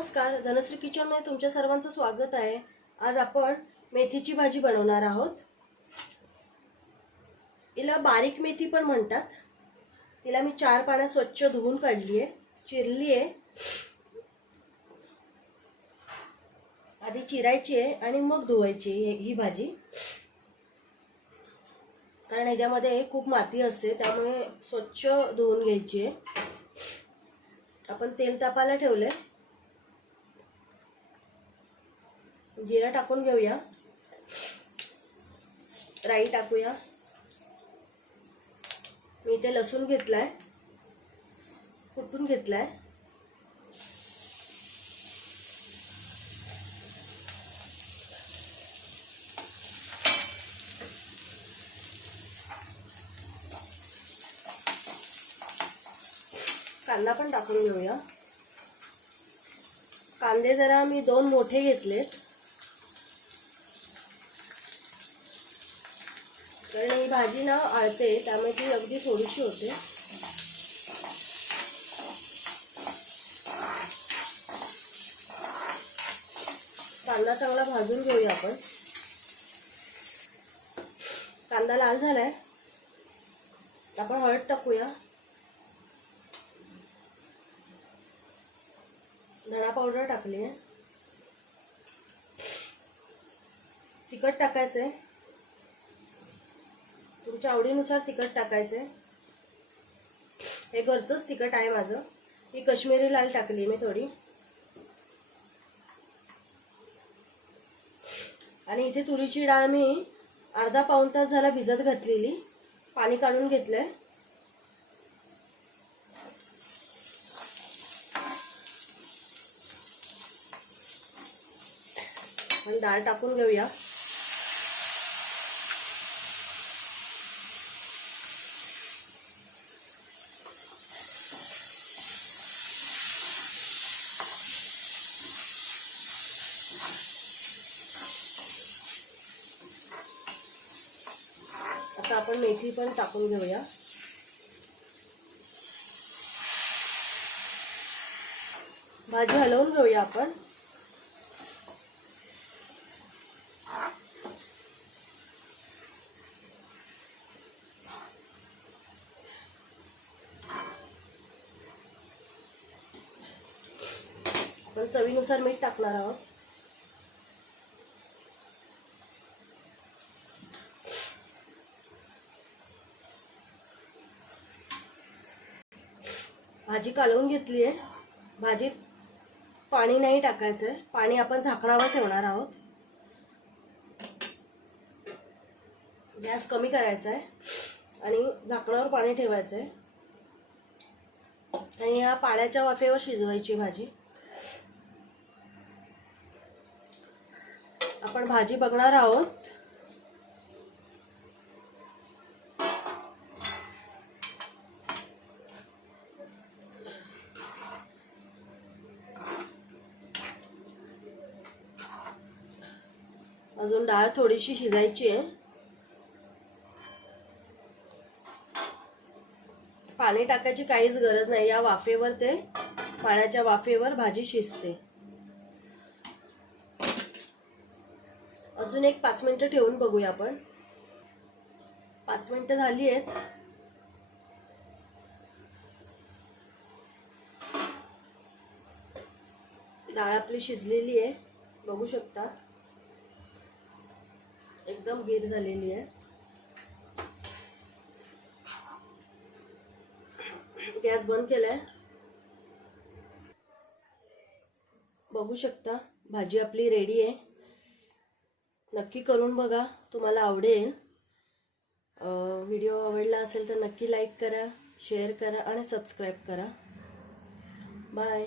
नमस्कार धनश्री किचनमध्ये तुमच्या सर्वांचं स्वागत आहे. आज आपण मेथीची भाजी बनवणार आहोत. हिला बारीक मेथी पण म्हणतात. तिला मी चार पाण्यात स्वच्छ धुवून काढली आहे. चिरली आहे. आधी चिरायची आहे आणि मग धुवायची ही भाजी. कारण ह्याच्यामध्ये खूप माती असते त्यामुळे स्वच्छ धुवून घ्यायची आहे. आपण तेल तापायला ठेवलंय. जिरा टाकून घेऊया. राई टाकूया. मी इथे लसूण घेतलाय. कुटून घेतलाय. कांदा पण टाकून घेऊया. कांदे जरा मी दोन मोठे घेतलेत. कारण ही भाजी ना आळते त्यामुळे ती अगदी थोडीशी होते. कांदा चांगला भाजून घेऊया आपण. कांदा लाल झालाय. आपण हळद टाकूया. धणा पावडर टाकली आहे तिखट टाकायचं आहे तुमच्या आवडीनुसार तिखट टाकायचं आहे हे घरचंच तिखट आहे माझं. ही कश्मीरी लाल टाकली मी थोडी. आणि इथे तुरीची डाळ मी अर्धा पाऊण तास झाला भिजत घातलेली. पाणी काढून घेतलंय. आपण डाळ टाकून घेऊया. आता आपण मेथी पण टाकून घेऊया. भाजी हलवून घेऊया आपण. आपण चवीनुसार मीठ टाकणार आहोत. भाजी कालवून घेतली आहे भाजीत पाणी नाही टाकायचं. आहे पाणी आपण झाकणावर ठेवणार आहोत. गॅस कमी करायचा आहे आणि झाकणावर पाणी ठेवायचं आहे आणि या पाण्याच्या वाफेवर शिजवायची भाजी. आपण भाजी बघणार आहोत. अजून डाळ थोडीशी शिजायची आहे. पाणी टाकायची काहीच गरज नाही. या वाफेवर ते पाण्याच्या वाफेवर भाजी शिजते. अजून एक पाच मिनिटं ठेवून बघूया आपण. पाच मिनिटं झाली आहेत. डाळ आपली शिजलेली आहे. बघू शकता. गंभीर झालेली आहे. गॅस बंद केलाय. बघू शकता भाजी आपली रेडी आहे. नक्की करून बघा तुम्हाला आवडेल. व्हिडिओ आवडला असेल तर नक्की लाईक करा शेअर करा आणि सबस्क्राईब करा. बाय